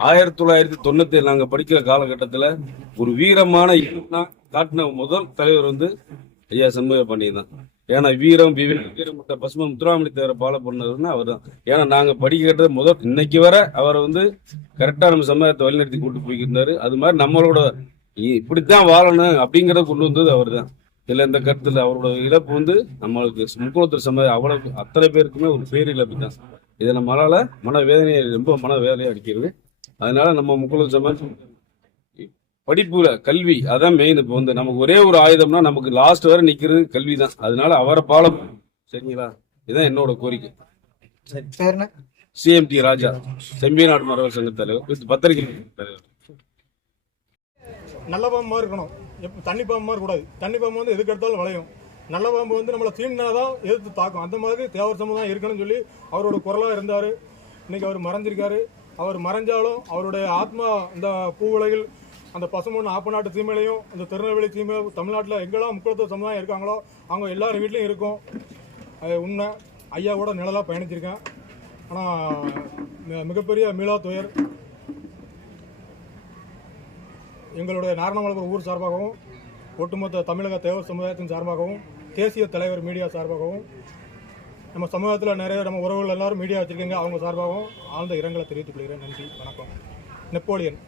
1997 நாங்கள் படிக்கிற காலகட்டத்தில் ஒரு வீரமான காட்டின முதல் தலைவர் ஐயா சண்முக பாண்டியன் தான். ஏன்னா வீரமுட்ட பசும முத்துராமலிங்க தேவரை ஃபாலோ பண்ணதுன்னா அவர் தான். ஏன்னா நாங்கள் படிக்கிறது இன்னைக்கு வர அவர் கரெக்டாக நம்ம சமுதாயத்தை வழிநடத்தி கூட்டு போய்க்கிருந்தாரு. அது மாதிரி நம்மளோட இப்படித்தான் வாழணும் அப்படிங்கிறத கொண்டு வந்தது அவர் தான். இதில் இந்த கருத்தில் அவரோட இழப்பு நம்மளுக்கு முக்குளத்தூர் சமுதாயம் அவ்வளவு அத்தனை பேருக்குமே ஒரு பேரிழப்பு தான். இதை நம்மளால மனவேதனையை ரொம்ப மனவேதனையை அடிக்கிறது. அதனால நம்ம முக்குளத்தூர் சமுதாயம் படிப்புல கல்வி அதான் மெயின். இப்போ நமக்கு ஒரே ஒரு ஆயுதம்னா நமக்கு லாஸ்ட் வரை நிக்கிறது கல்வி தான். அதனால அவரை பாலம். சரிங்களா? இதுதான் என்னோட கோரிக்கை. CMT ராஜா, செம்பியநாடு மரவர் சங்க தலைவர் வித் பத்திரிகை தலைவர். நல்ல பாம்பா இருக்கணும், தண்ணி பாம்பா இருக்கக்கூடாது. தண்ணி பாம்பு எதுக்கு எடுத்தாலும் விளையும். நல்ல பாம்பு நம்மளை தீண்டினாதான் எதிர்த்து தாக்கும். அந்த மாதிரி தேவர் சமுதாயம் இருக்கணும்னு சொல்லி அவரோட குரலாக இருந்தார். இன்னைக்கு அவர் மறைஞ்சிருக்காரு. அவர் மறைஞ்சாலும் அவருடைய ஆத்மா இந்த பூவுலகில் அந்த பசுமொன்று ஆப்பநாட்டு தீமையிலையும் இந்த திருநெல்வேலி தீமை தமிழ்நாட்டில் எங்கெல்லாம் முக்குளத்தூர் சமுதாயம் இருக்காங்களோ அவங்க எல்லாரும் வீட்லையும் இருக்கும். அது உண்மை. ஐயாவோட நிழலாக பயணிச்சிருக்கேன். ஆனால் மிகப்பெரிய மீளா துயர் எங்களுடைய நாரணமலைபுரம் ஊர் சார்பாகவும் ஒட்டுமொத்த தமிழக தேவர் சமுதாயத்தின் சார்பாகவும் தேசிய தலைவர் மீடியா சார்பாகவும் நம்ம சமூகத்தில் நிறைய நம்ம உறவுகள் எல்லாரும் மீடியா வச்சுருக்கீங்க அவங்க சார்பாகவும் ஆழ்ந்த இரங்கலை தெரிவித்துக் கொள்கிறேன். நன்றி, வணக்கம். நெப்போலியன்.